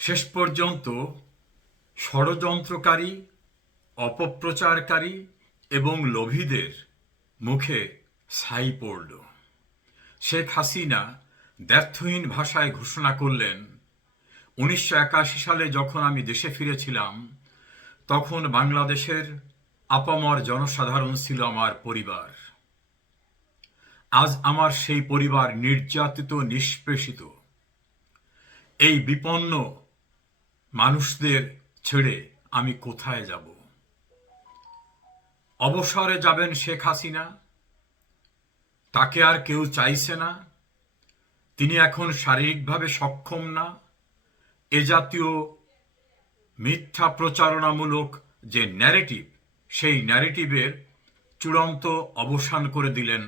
শেষ পর্যন্ত ষড়যন্ত্রকারী, অপপ্রচারকারী এবং লোভীদের মুখে ছাই পড়ল। শেখ হাসিনা দ্ব্যর্থহীন ভাষায় ঘোষণা করলেন, ১৯৮১ সালে যখন আমি দেশে ফিরেছিলাম, তখন বাংলাদেশের আপামর জনসাধারণ ছিল আমার পরিবার। আজ আমার সেই পরিবার নির্যাতিত, নিষ্পেষিত। এই বিপন্ন মানুষদের ছেড়ে আমি কোথায় যাব? অবসরে যাবেন শেখ হাসিনা, তাকে আর কেউ চাইছে না, তিনি এখন শারীরিকভাবে সক্ষম না। এ জাতীয় মিথ্যা প্রচারণামূলক যে ন্যারেটিভ, সেই ন্যারেটিভের চূড়ান্ত অবসান করে দিলেন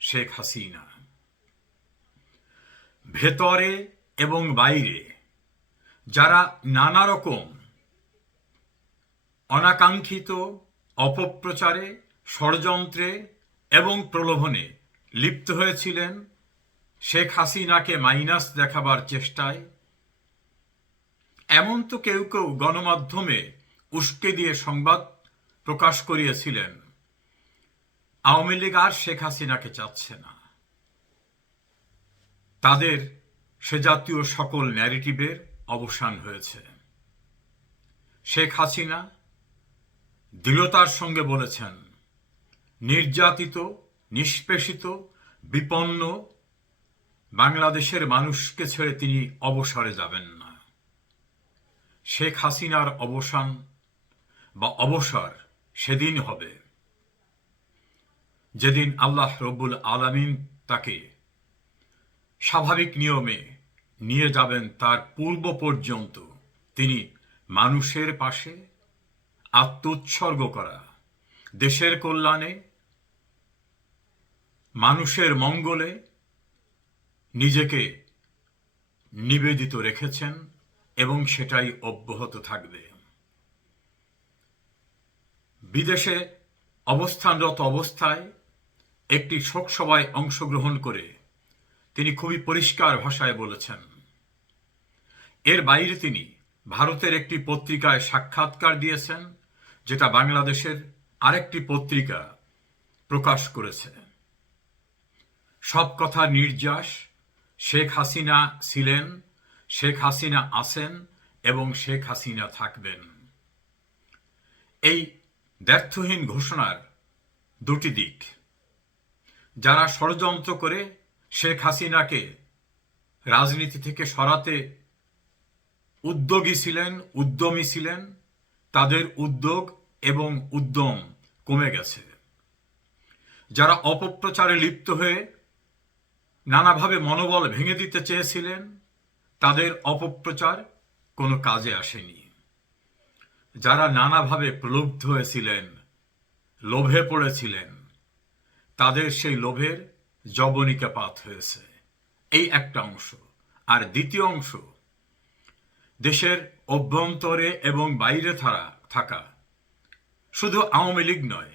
শেখ হাসিনা। ভেতরে এবং বাইরে যারা নানা রকম অনাকাঙ্ক্ষিত অপপ্রচারে, ষড়যন্ত্রে এবং প্রলোভনে লিপ্ত হয়েছিলেন শেখ হাসিনাকে মাইনাস দেখাবার চেষ্টায়, এমন তো কেউ কেউ গণমাধ্যমে উস্কে দিয়ে সংবাদ প্রকাশ করিয়েছিলেন আওয়ামী লীগ আর শেখ হাসিনাকে চাচ্ছে না। তাদের সে জাতীয় সকল ন্যারেটিভের অবসান হয়েছে। শেখ হাসিনা দৃঢ়তার সঙ্গে বলেছেন, নির্যাতিত, নিষ্পেষিত, বিপন্ন বাংলাদেশের মানুষকে ছেড়ে তিনি অবসরে যাবেন না। শেখ হাসিনার অবসান বা অবসর সেদিন হবে যেদিন আল্লাহ রব্বুল আলামিন তাকে স্বাভাবিক নিয়মে নিয়ে যাবেন। তার পূর্ব পর্যন্ত তিনি মানুষের পাশে আত্মোৎসর্গ করা, দেশের কল্যাণে, মানুষের মঙ্গলে নিজেকে নিবেদিত রেখেছেন এবং সেটাই অব্যাহত থাকবে। বিদেশে অবস্থানরত অবস্থায় একটি শোকসভায় অংশগ্রহণ করে তিনি খুবই পরিষ্কার ভাষায় বলেছেন। এর বাইরে তিনি ভারতের একটি পত্রিকায় সাক্ষাৎকার দিয়েছেন, যেটা বাংলাদেশের আরেকটি পত্রিকা প্রকাশ করেছে। সব কথা নির্যাস, শেখ হাসিনা ছিলেন, শেখ হাসিনা আছেন এবং শেখ হাসিনা থাকবেন। এই দ্ব্যর্থহীন ঘোষণার দুটি দিক। যারা ষড়যন্ত্র করে শেখ হাসিনাকে রাজনীতি থেকে সরাতে উদ্যমী ছিলেন, তাদের উদ্যোগ এবং উদ্যম কমে গেছে। যারা অপপ্রচারে লিপ্ত হয়ে নানাভাবে মনোবল ভেঙে দিতে চেয়েছিলেন, তাদের অপপ্রচার কোনো কাজে আসেনি। যারা নানাভাবে প্রলুব্ধ হয়েছিলেন, লোভে পড়েছিলেন, তাদের সেই লোভের যবনিকাপাত হয়েছে। এই একটা অংশ। আর দ্বিতীয় অংশ, দেশের অভ্যন্তরে এবং বাইরে থাকা শুধু আওয়ামী লীগ নয়,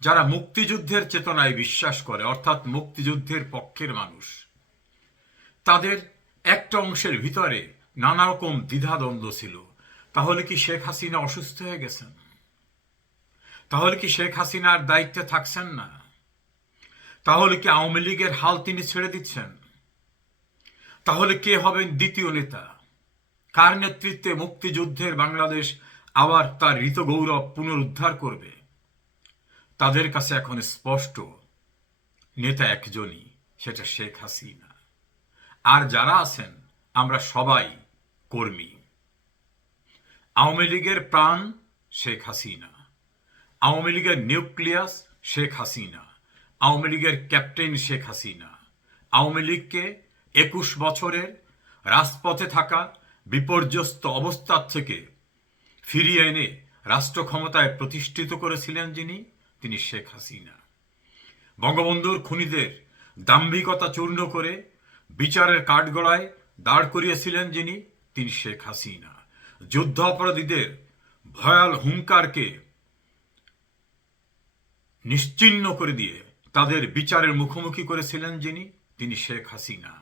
যারা মুক্তিযুদ্ধের চেতনায় বিশ্বাস করে, অর্থাৎ মুক্তিযুদ্ধের পক্ষের মানুষ, তাদের একটা অংশের ভিতরে নানা রকম দ্বিধাদ্বন্দ্ব ছিল। তাহলে কি শেখ হাসিনা অসুস্থ হয়ে গেছেন? তাহলে কি শেখ হাসিনার দায়িত্বে থাকছেন না? তাহলে কি আওয়ামী লীগের হাল তিনি ছেড়ে দিচ্ছেন? তাহলে কে হবেন দ্বিতীয় নেতা? কার নেতৃত্বে মুক্তিযুদ্ধের বাংলাদেশ আবার তার ঋতগৌরব পুনরুদ্ধার করবে? তাদের কাছে এখন স্পষ্ট, নেতা একজনই, সেটা শেখ হাসিনা। আর যারা আছেন, আমরা সবাই কর্মী। আওয়ামী লীগের প্রাণ শেখ হাসিনা, আওয়ামী লীগের নিউক্লিয়াস শেখ হাসিনা, আওয়ামী লীগের ক্যাপ্টেন শেখ হাসিনা। আওয়ামী লীগকে ২১ বছরের রাজপথে থাকা বিপর্যস্ত অবস্থা থেকে ফিরিয়ে এনে রাষ্ট্র ক্ষমতায় প্রতিষ্ঠিত করেছিলেন যিনি, তিনি শেখ হাসিনা। বঙ্গবন্ধুর খুনিদের দাম্ভিকতা চূর্ণ করে বিচারের কাঠগড়ায় দাঁড় করিয়েছিলেন যিনি, তিনি শেখ হাসিনা। যুদ্ধ অপরাধীদের ভয়াল হুঙ্কারকে নিশ্চিহ্ন করে দিয়ে তাদের বিচারের মুখোমুখি করেছিলেন যিনি, তিনি শেখ হাসিনা।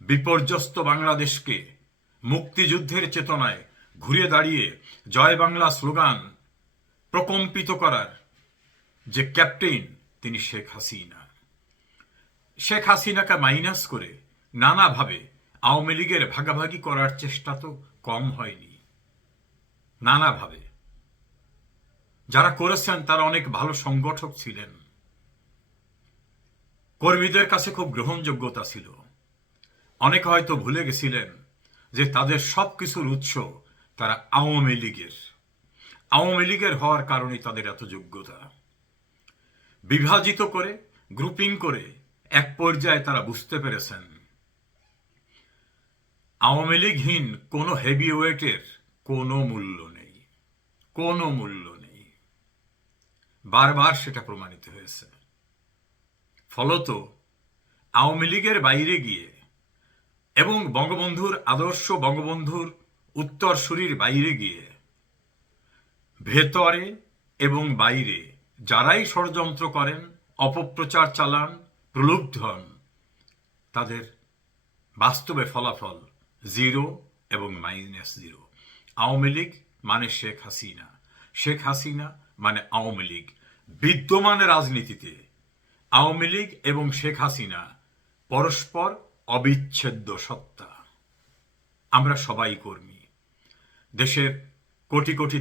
বিপর্যস্ত বাংলাদেশকে মুক্তিযুদ্ধের চেতনায় ঘুরে দাঁড়িয়ে জয় বাংলা স্লোগান প্রকম্পিত করার যে ক্যাপ্টেন, তিনি শেখ হাসিনা। শেখ হাসিনাকে মাইনাস করে নানাভাবে আওয়ামী লীগের ভাগাভাগি করার চেষ্টা তো কম হয়নি। নানাভাবে যারা করেছেন তারা অনেক ভালো সংগঠক ছিলেন, কর্মীদের কাছে খুব গ্রহণযোগ্যতা ছিল। অনেকে হয়তো ভুলে গেছিলেন যে তাদের সবকিছুর উৎস তারা আওয়ামী লীগের হওয়ার কারণে তাদের এত যোগ্যতা। বিভাজিত করে, গ্রুপিং করে এক পর্যায়ে তারা বুঝতে পেরেছেন আওয়ামী লীগহীন কোনো হেভিওয়েটের কোনো মূল্য নেই, কোনো মূল্য নেই। বারবার সেটা প্রমাণিত হয়েছে। ফলত আওয়ামী লীগের বাইরে গিয়ে এবং বঙ্গবন্ধুর আদর্শ, বঙ্গবন্ধুর উত্তরসূরির বাইরে গিয়ে ভেতরে এবং বাইরে যারাই ষড়যন্ত্র করেন, অপপ্রচার চালান, প্রলুব্ধ হন, তাদের বাস্তবে ফলাফল 0 এবং -0। আওয়ামী লীগ মানে শেখ হাসিনা, শেখ হাসিনা মানে আওয়ামী লীগ। বিদ্যমান রাজনীতিতে আওয়ামী লীগ এবং শেখ হাসিনা পরস্পর অবিচ্ছেদ্য সত্তা। আমরা সবাই কর্মী। দেশের কোটি কোটি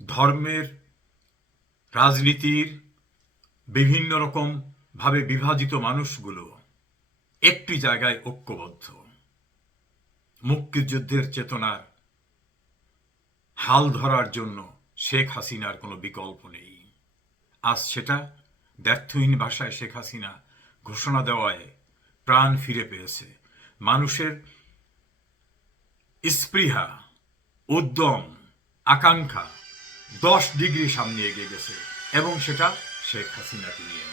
ধর্মের, রাজনীতির বিভিন্ন রকম ভাবে বিভাজিত মানুষগুলো একটি জায়গায় ঐক্যবদ্ধ। মুক্তিযুদ্ধের চেতনার হাল ধরার জন্য শেখ হাসিনার কোনো বিকল্প নেই। আজ সেটা দ্ব্যর্থহীন ভাষায় শেখ হাসিনা ঘোষণা দেওয়ায় প্রাণ ফিরে পেয়েছে। মানুষের স্পৃহা, উদ্যম, আকাঙ্ক্ষা 10 ডিগ্রি সামনে এগিয়ে গেছে, এবং সেটা শেখ হাসিনাকে নিয়ে।